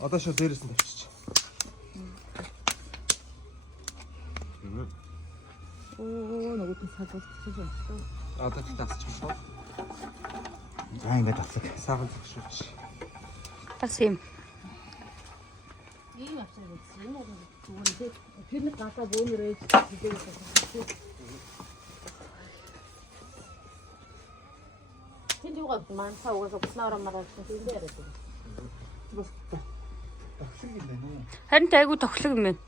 Одоо шууд дээрээс нь тавьчих. Оо нөгөө салгуулчихсан юм шүү. Одоо ч тасчих шүү. За ингээд авсаг. Саахан зөвшөөрч. Бас юм. Ийм авчаа гэсэн юм уу? Зүгээр тэр нэг гадаа бөөнөрөө хэлээд байсан. Тэнд юугаар манса угаасаа буснаараа маргаасан тийм яриад байна. Тохлог юм байна уу? Харин айгу тоглог юм байна.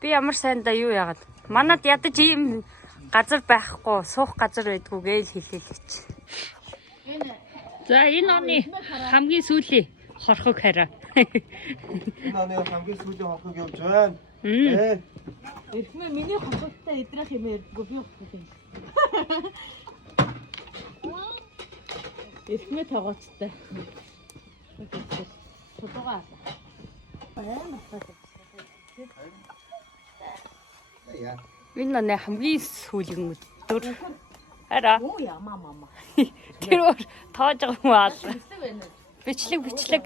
Би ямар сайндаа юу яагаад. Манад ядаж ийм газар байхгүй, суух газар байдгүй гээл хэлээлээч. За энэ оны хамгийн сүүлийн хорхог хараа. Энэ оны хамгийн сүүлийн хонхог явж байна. Эрхмээ миний хохолтой идрах юм ярьдгүй би хохол юм. Эрхмээ тогооцтой. Чулуугаа. Яа. Энэ оны хамгийн сүүлийн өдөр. Хараа. Оо яма мама. Тэр тоож байгаа юм аа. Бичлэг.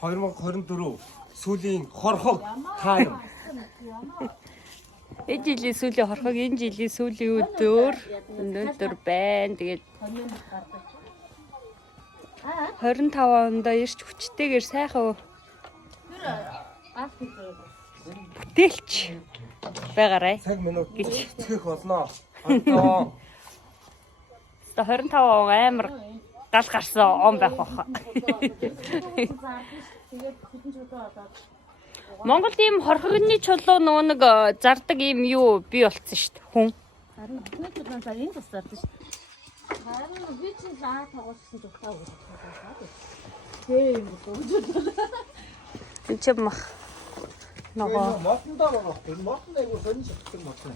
2024 сүүлийн хорхог таа. Энэ жилийн сүүлийн хорхог, энэ жилийн сүүлийн өдөр өнөөдөр байна. Тэгээд 25 онд ирч хүчтэйгээр сайхан бүтээлч байгаарай. Цаг минут гэцэх болно. Одоо 25 он амар гал гарсан он байх баха. Монголд ийм хорхогны чулуу нөгөө нэг зардаг ийм юу бий болцсон шүү дээ. Хүн. Харин бидний чулуун за энэ тусаад шүү. Харин би чинь лаа тоглосон тухай үзчихлээ. Тэ юм уу? Энд ч мах. Нөгөө Мотондоо байгаа. Тэр мотонд айгу сонир шатдаг мотон.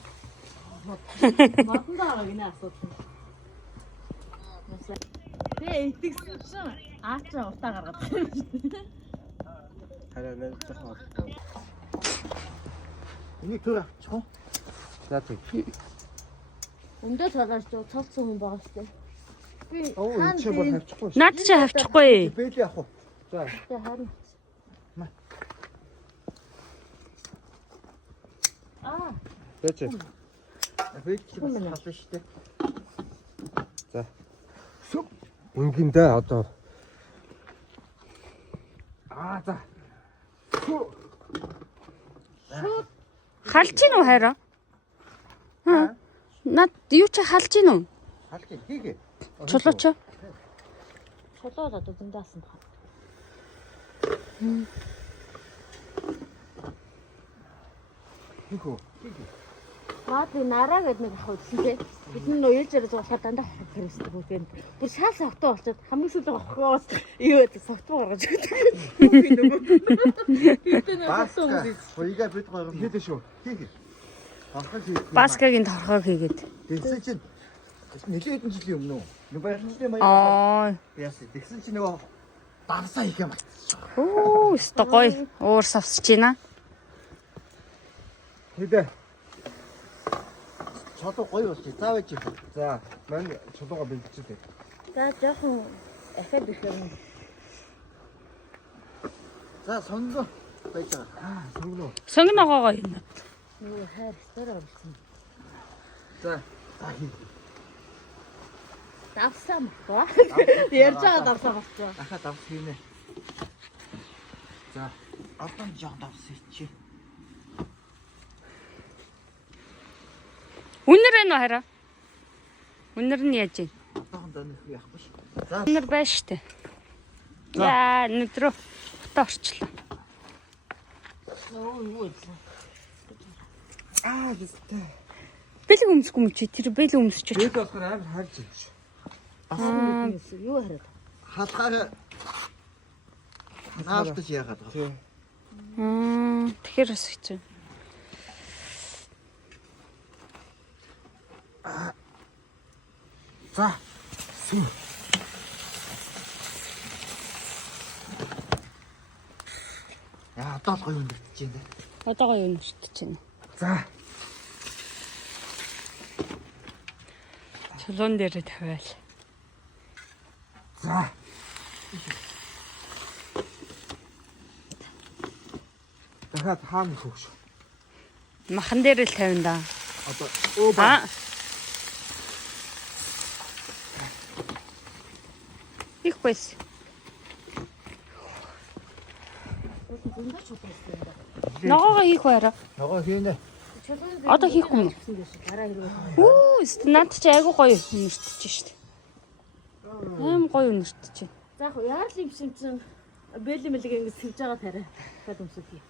Мотондоо гинэ асуудал. Тэ итгэсэн чинь аачаа утаа гаргаад. хараа нэг жоохон. Энийг төр авчих уу? За тэг. Өндөө цалаач цолцсон хүн байгаа шүү дээ. Би Оо энэ ч бол тавьчихгүй. над чи авчихгүй. Бэлээ авах уу? За. Тэ харин. Бэж. Бэлээ хална шүү дээ. За. Ингийн дээ одоо. За. Халж гин үү хараа? Над юу чи халж гин үү? Халж хийгээ. Чулууч. Чулуу одоо зиндаасан баг. Хийхүү. Баатрий нараа гэдэг нэг ах үзсэн тий. Бидний нөө ээлж яриад байгаа дандаа хэрэгсдэг бүгд. Бүр шал согтоо болчиход хамгийн сүүлд хохоос юу гэдэг согтоо гаргаж өгдөг. Баска. Хоёгаа бид гоё юм хийдэ шүү. Хийгээ. Анхаа хийх. Баскагийн торхог хийгээд. Тэгсэн чинь нэлээд хэдэн жилийн өмнө үү? Нэг баярхалтай Аа. яасан. Тэгсэн чинь нөгөө давсаа хийх юм байна. Оо, өстой гоё. Уур савсж байна. Хэдэ. Чулуу гоё болчих. Заавч их. За, мань чулууга бэлдчихээ. За жоохон ахаа бихэр. За сонгоо байж байгаа. Сонгоно. Сонгиногоогоо юм. Нөгөө хайр стор болсон. За. Хий. Давсаа мохоо. Ярьж байгаа давсаа болчихоо. Ахаа давс хийнэ. За, одоо жоо давс хийчих. Үнэр энэ хараа. Үнэр нь яаж вэ? Одоохондоо нөх яахгүй шүү. За, Үнэр байна штэ. Яа, өдрөө фото орчлоо. Оо юу вэ? Дэстэй. Бэлэг өмсөхгүй юм чи тэр бэлэг өмсөж. Бид болохоор амар харж байна. Юу хараад? халахаар наалтаж яагаад байгаа. Тэгэхээр бас хэцүү. За. Яа, одоо л гоё өндөртөж байна. Одоо гоё өнөртөж байна. За. Чулуун дээр тавиал. За. дахиад хаана хөөгш. Махан дээр л тавина да. Одоо өө ба. Их байс. Зөндөө чулуустай юм да. Ногоогоо хийх байраа. Ногоо хийнэ. Одоо хийхгүй юм. Дараа хэрэг. Үу, над чи айгу гоё өнөртөж шít. Аим гоё өнөртөж. За яг яар л юм чинь бэлэн мэлэг ингэ сэлж байгаа тарай. Дахиад өмсөе.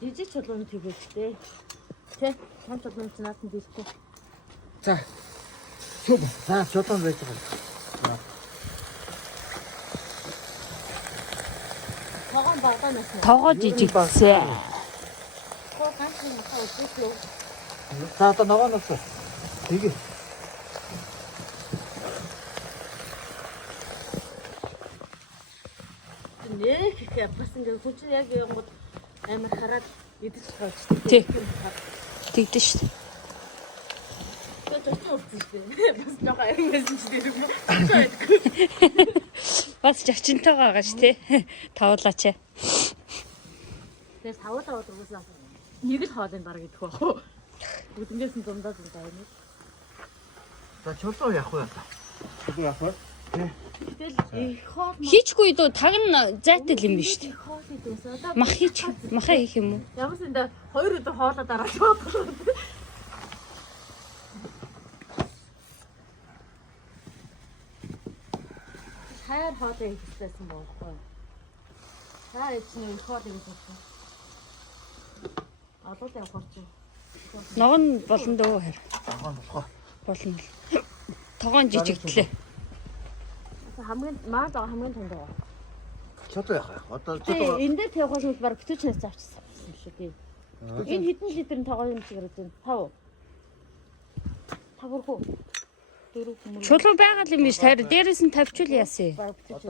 Жижиг чулууны төвөөдтэй. Тэ, том чулууны чинь наасан дийлэхгүй. За. Төв. За чулуун байж байгаа. Тогоон багтаа нас. Тогоо жижигсээ. Хоо ганцхан хаа үзээгүй. За одоо ногоо нуцаа. Тэгээ. Нэх их бас ингэ хүн чинь яг юм гол амар хараад идэж байгаа ч Тий. Тэгдэж шít. тийм урцсан шүү дээ. Бас жоо аян байсан ч дээ. Бас жавчинтай байгаа ш тий. Тавуулаач. Тэгээ тавуулаа удиргуулсан. Нэг л хоолын баг идэх байх уу? Бүгднээс нь дундаа юм. За чулуу явах уу? Чулуу явах уу? Тэгэл их хоол Хийчгүй дөө таг нь зайтал юм биш тий. хоол идээс одоо Мах хийх юм уу? ямар ч энэ 2 өдөр хоолоо дарааж бодлоо. Хаяар хоолоо хийчихсэн бохгүй. Хаяар ичний их хоол хийчихсэн. Олол явах чи. Ногоо нь болно дөө харь. Ногоо болохоо. Болно л. Тогоон жижигдлээ. Хамгийн маа заа хамгийн тунд байгаа. Чулуу явах. Одоо Тий, чулуу. энэ дээр тавих бол баг бүтүүчнээс авчихсан юм шүү тий. Энэ хэдэн литрийн тогоо юм шиг ирээд байна? 5. 5 хөө. 4 хүмүүс. Чулуу байгаа юм биш харь дээрээс нь тавьчул яасэ. Баг бүтүүч.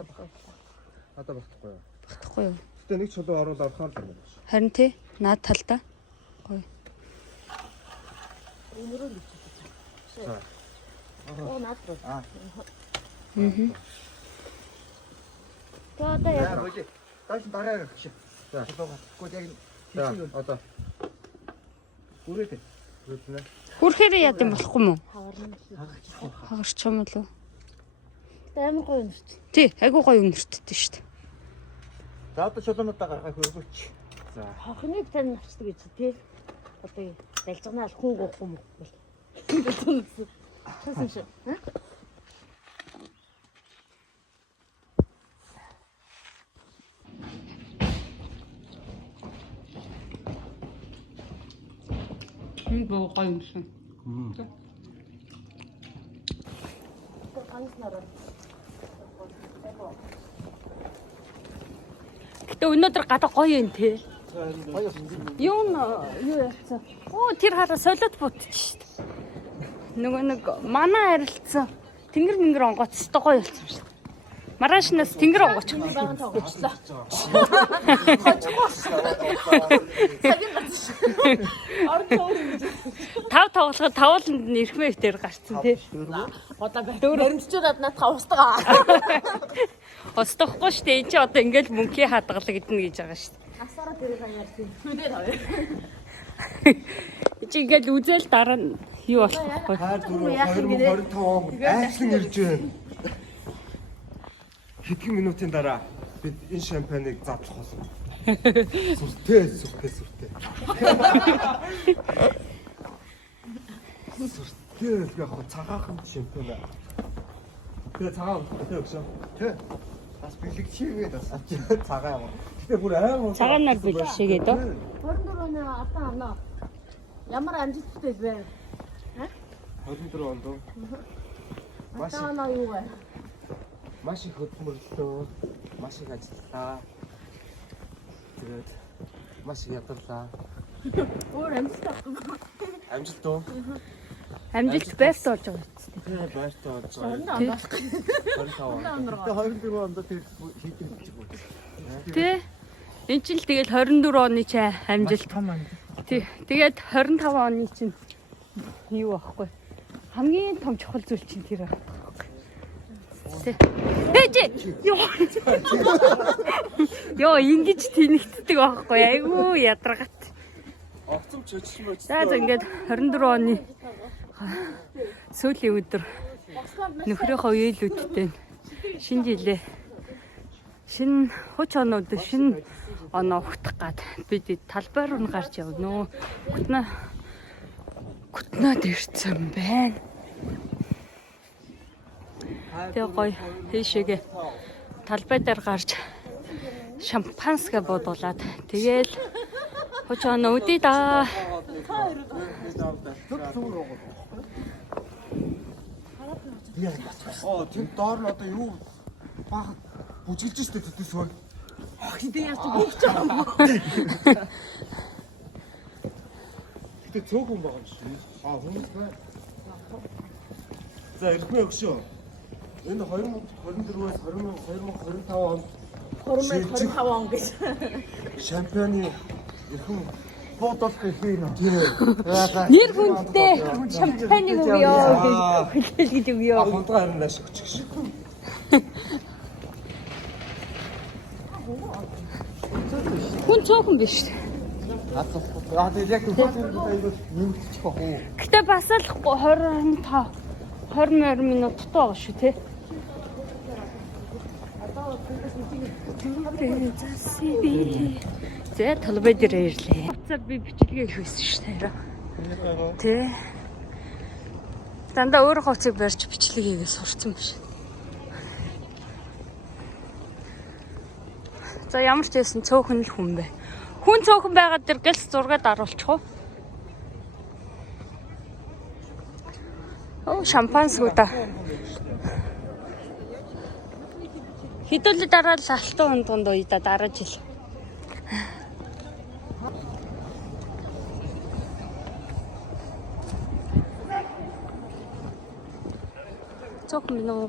Одоо багтахгүй юу? Багтахгүй юу? Гэтэ нэг чулуу оруулаад авахаар л юм байна. Харин тий. Наад талдаа. Гоё. Өнөрөө л хийчихсэн. За. Оо наад руу. Аа. Одоо яг Хөөе. Тааш дараа гэх чи. За. Чулуу гахгүй яг хийчихээ. Одоо. Үрээд. Үрээд. Хүрхээр яд юм болохгүй мүү? хаварна. Хагарч юм уу? Амар гоё юм шүү. Тий, айгуу гоё өнөртдөө шít. За одоо чулуунуудаа гаргах хөргөч. За. Хохныг тань авчдаг гэж тий. Одоо далжганаа хүн гоохгүй юм уу? Тэсэн шүү. Энэ боо гоё юмсан. Гэтэ өнөөдөр гадаа гоё юм те. Юу яасан? Оо тэр хараа солиод бутчих шít. Нөгөө нэг манай харилцсан тэнгэр мэнгэр онгоц өстой гоё болсон шít. Маргаашнаас тэнгэр онгоч. Баган тоглочлаа. Тав тоглоход тавууланд нь эрхмээ дээр гарцсан тий. Одоо баримтчууд надад устгаа. Устдахгүй штэ энэ чи одоо ингээл мөнхийн хадгалагдана гэж байгаа штэ. Асараа тэрийг хаяарсан. Хүнээр хоёр. Чи ингээл үзэл дараа нь юу болохгүй. Хаа 2025 он айсан ирж байна. Хэдхэн минутын дараа бид энэ шампаныг задлах болсон. Сүртэй. Сүртэй яг цагаахан шампан. Тэгээ цагаан тэгээ өгсөн. Тэ. Бас бэлэгчээгээд бас цагаан юм. Тэгээ бүр аймаг Цагаанаар бэлгшээгээд оо. 24 оны одоо оноо. Ямар амжилттай вэ? 24 онд. Одоо оноо юу вэ? Маш их хөдөлмөрлөлтөө, маш их ажиллаа. Тэгээд маш их ядарлаа. Өөр амжилттай. Амжилт уу? Амжилт байрт болж байгаа үстэй. Тэгээ байртаа болж байгаа. Оноо оноо. 25 24 онд тэр хийдэг гэж байна. Тэ. Энд чинь л тэгэл 24 оны чи амжилт. Тий. Тэгээд 25 оны чинь юу аахгүй. Хамгийн том чухал зүйл чинь тэр байна. тий. Ээж ёо ингэж тэнэгтдэг байхгүй айгүй ядаргат. Овцом чөчсөн мөч. За ингээд 24 оны сүүлийн өдөр нөхрийнхөө үеэлүүдтэй шинэ жилээ шинэ хуч оноод шинэ оноо ухтах гад бид талбай руу гарч явна. Гутнаад ирсэн байна. Тэгээ гоё тийшээгээ талбай дээр гарч шампанске бодуулаад тэгээл хуч оноо үдээ да. Тэр доор нь одоо юу бага бүжгэлж штэ тэтгэс хөө. Хитэ яаж бүгч байгаа юм. Гэтэ цөөхөн байгаа юм шиг. Хүмүүс байна. За ирэхгүй өгшөө. Энэ 2024-өөс 2025 онд 2025 он гэж. шампионы ихэн бодолт хийх юм. Нэр хүндтэй шампаниг өгөө гэж хэлээд өгөө. Хонтгой харин нааш өгч гэж. Хүн цөөхөн биш. Тэгээд яг хөлтөнд аягүй нэмэгдчих واخ уу. Гэтэ бас л 20 минут тутаа шүү тий. Зэ талбай дээр ирлээ. Уцаар би бичлэгээ хийсэн шүү дээ. Тий. Дандаа өөрөө хоцыг барьж бичлэгээ хийгээ сурцсан биш. За ямар ч байсан цөөхөн л хүн бэ. Хүн цөөхөн байгаад дэр гэлс зургаад аруулчих уу? Оо шампансгуудаа. Хэдүүлээ дараа л алтан хондгонд уйда дараа жил. Цөөхөн минь уу.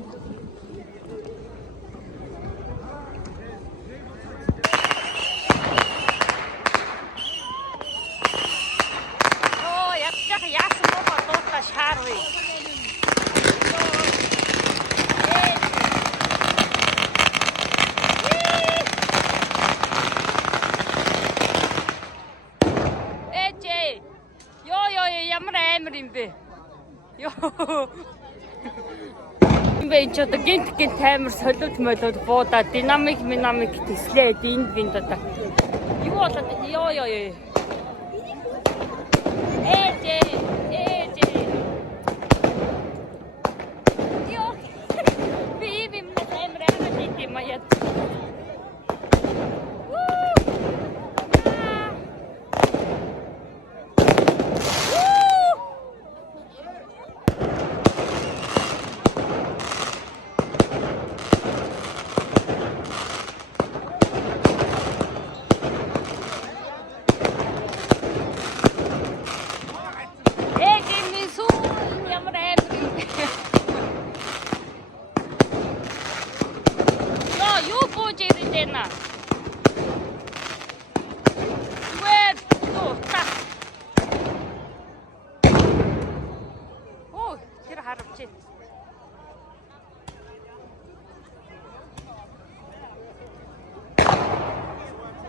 Энд ч одоо гинт таймер солиуд молиуд буудаа динамик төслээд энд гинт одоо юу болоод ёо ээж ёо би мне таймер амжиж юм яа.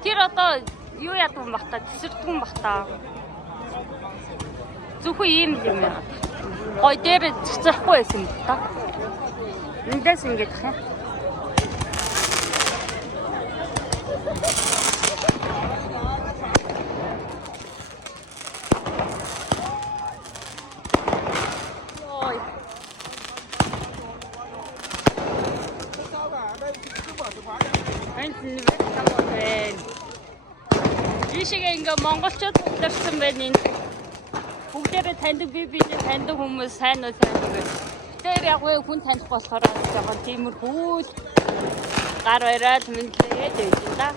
Тэр одоо юу яадаг юм бах та, тесэрдэг юм бах та. Зөвхөн ийм юм яа. Гой дээр цэцэхгүй байсан юм та. Эндээс ингэж хаа. Жишээ ингээ монголчууд төрсэн байна энэ. Бүгдээрээ таньдаг би таньдаг хүмүүс сайн уу сайн уу. Тэр яг хүн таних болохоор жоохон тиймэрхүү гар бариад мэдлээд байж та.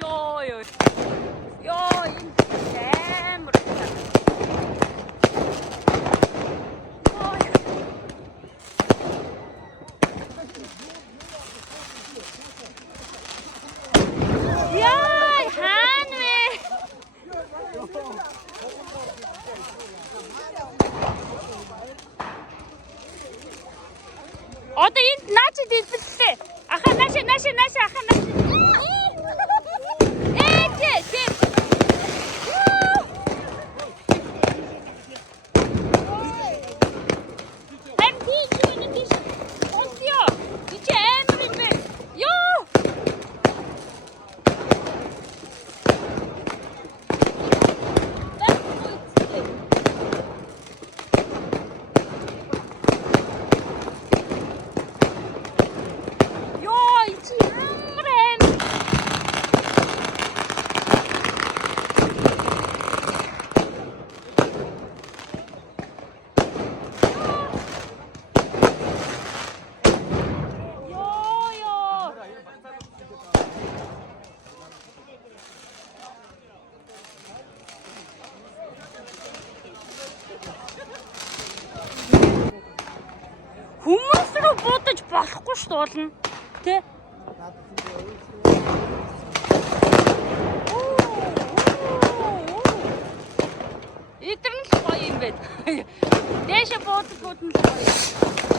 Yo, Одоо энд наачид хэлбэлээ. Ахаа наашаа ахаа наашаа. Тий. Хүмүүс рүү буудаж болохгүй шүү дээ болно. Тэ? Эдгээр нь л гоё юм байна. Дээшээ буудаж л гоё.